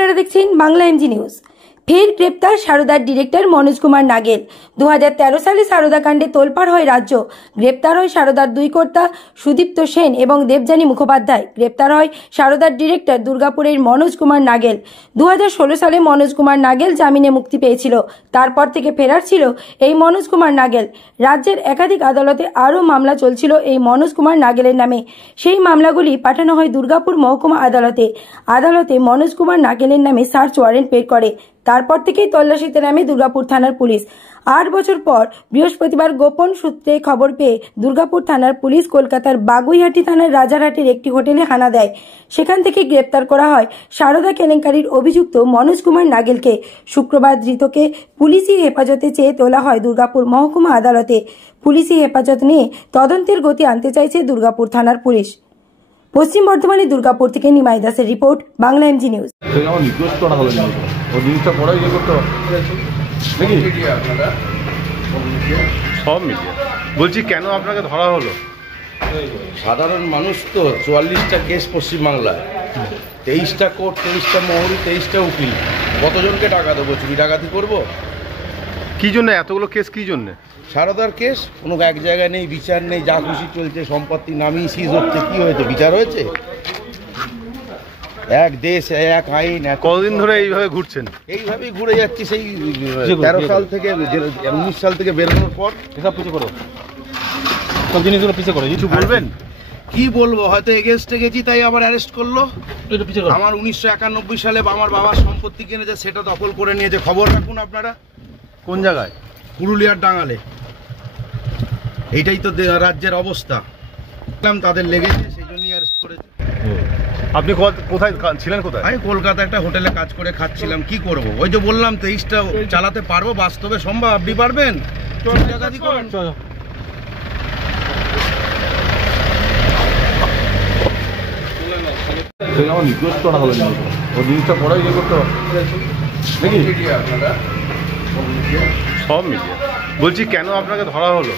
আপনারা দেখছেন Bangla MG news. ফের গ্রেপ্তার সারদার ডিরেক্টর মনোজ কুমার নাগেল। 2013 সালে সারদা কাণ্ডে তোলপাড় হয় রাজ্য। গ্রেপ্তার হয় সারদার দুই কর্তা সুদীপ্ত সেন এবং দেবযানী মুখোপাধ্যায়। গ্রেপ্তার হয় সারদার ডিরেক্টর দুর্গাপুরের মনোজ কুমার নাগেল। 2016 সালে মনোজ কুমার নাগেল জামিনে মুক্তি পেয়েছিল। তারপর থেকে ফেরার ছিল এই মনোজ কুমার নাগেল। রাজ্যের একাধিক আদালতে আরও মামলা চলছিল এই মনোজ কুমার নাগেলের নামে। সেই মামলাগুলি পাঠানো হয় দুর্গাপুর মহকুমা আদালতে মনোজ কুমার নাগেলের নামে সার্চ ওয়ারেন্ট বের করে। তারপর থেকেই তল্লাশিতে নামে দুর্গাপুর থানার পুলিশ। 8 বছর পর বৃহস্পতিবার গোপন সূত্রে খবর পেয়ে দুর্গাপুর থানার পুলিশ কলকাতার বাগুইহাটি থানার রাজারহাটের একটি হোটেলে হানা দেয়। সেখান থেকে গ্রেপ্তার করা হয় সারদা কেলেঙ্কারির অভিযুক্ত মনোজ কুমার নাগেলকে। শুক্রবার ধৃতকে পুলিশি হেফাজতে চেয়ে তোলা হয় দুর্গাপুর মহকুমা আদালতে। পুলিশি হেফাজত নিয়ে তদন্তের গতি আনতে চাইছে দুর্গাপুর থানার পুলিশ। পশ্চিম বর্ধমানে দুর্গাপুর থেকে নিমাই দাসের রিপোর্ট, বাংলা এমজি নিউজ। সব মিডিয়া বলছি, কেন আপনাকে ধরা হলো? সাধারণ মানুষ তো 44টা কেস পশ্চিমবাংলায়, 23টা কোর্ট, 23টা মহরি, 23টা উকিল। কতজনকে টাকা দেবো? চুরি ডাকাতি করবো? কি জন্য এতগুলো কেস? কি জন্য? সারদার কেস কোনো এক জায়গায় নেই, বিচার নেই, যা খুশি চলছে, সম্পত্তি নামিয়ে সিজ হচ্ছে। কি হয়েছে? বিচার হয়েছে? এক দেশ এক আইন। কতদিন ধরে এইভাবে ঘুরছেন? এইভাবেই ঘুরে যাচ্ছি সেই 13 সাল থেকে, 19 সাল থেকে বেরোনোর পর। এসব পিছিয়ে করো, সব জিনিসগুলো পিছিয়ে করো। কিছু বলবেন? কি বলবো, হয়তো এগেনস্টে গেছি তাই আবার অ্যারেস্ট করলো। আমার 1991 সালে আমার বাবার সম্পত্তি কিনেছে, সেটা দখল করে নিয়েছে। খবর রাখুন আপনারা। কোন জায়গায়? পুরুলিয়ার ডাঙালে। এইটাই তো রাজ্যের অবস্থা। তাদের লেগেছে, সেই জন্যই অ্যারেস্ট করেছে। আপনি কোথায় ছিলেন? কোথায়? আমি কলকাতা একটা হোটেলে কাজ করে খাচ্ছিলাম। কি করব? ওই যে বললাম 23টা চালাতে পারবো, বাস্তবে সম্ভব? আপনি পারবেন? আমার রিকোয়েস্ট করা হবে না, ওই জিনিসটা পরে ইয়ে করতে হবে নাকি? সব মিডিয়া বলছি, কেন আপনাকে ধরা হলো?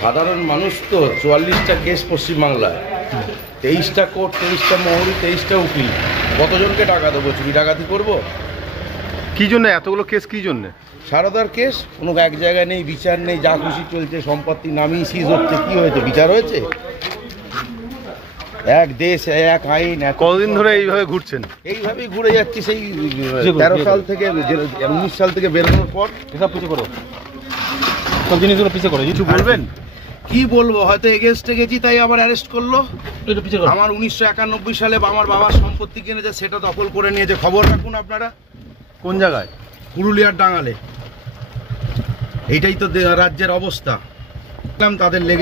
সাধারণ মানুষ তো 44টা কেস পশ্চিমবাংলায়, 23টা কোর্ট, 23টা মহরি, 23টা উকিল। কতজনকে টাকা দেবো? চুরি ডাকাতি করবো? কি জন্য এতগুলো কেস? কি জন্য? সারদার কেস কোনো এক জায়গায় নেই, বিচার নেই, যা খুশি চলছে, সম্পত্তি নামিয়ে সিজ হচ্ছে। কি হয়েছে? বিচার হয়েছে? এক দেশ এক আইন। কতদিন ধরে এইভাবে ঘুরছেন? এইভাবেই ঘুরে যাচ্ছি সেই 13 সাল থেকে, 19 সাল থেকে বেরোনোর পর। এসব পিছিয়ে করো, সব জিনিসগুলো পিছিয়ে করো। কিছু বলবেন? কি বলবো, হয়তো এগেনস্টে গেছি তাই আবার অ্যারেস্ট করলো। আমার 1991 সালে আমার বাবার সম্পত্তি কিনেছে, সেটা দখল করে নিয়েছে। খবর রাখুন আপনারা। কোন জায়গায়? পুরুলিয়ার ডাঙালে। এইটাই তো রাজ্যের অবস্থা। তাদের লেগে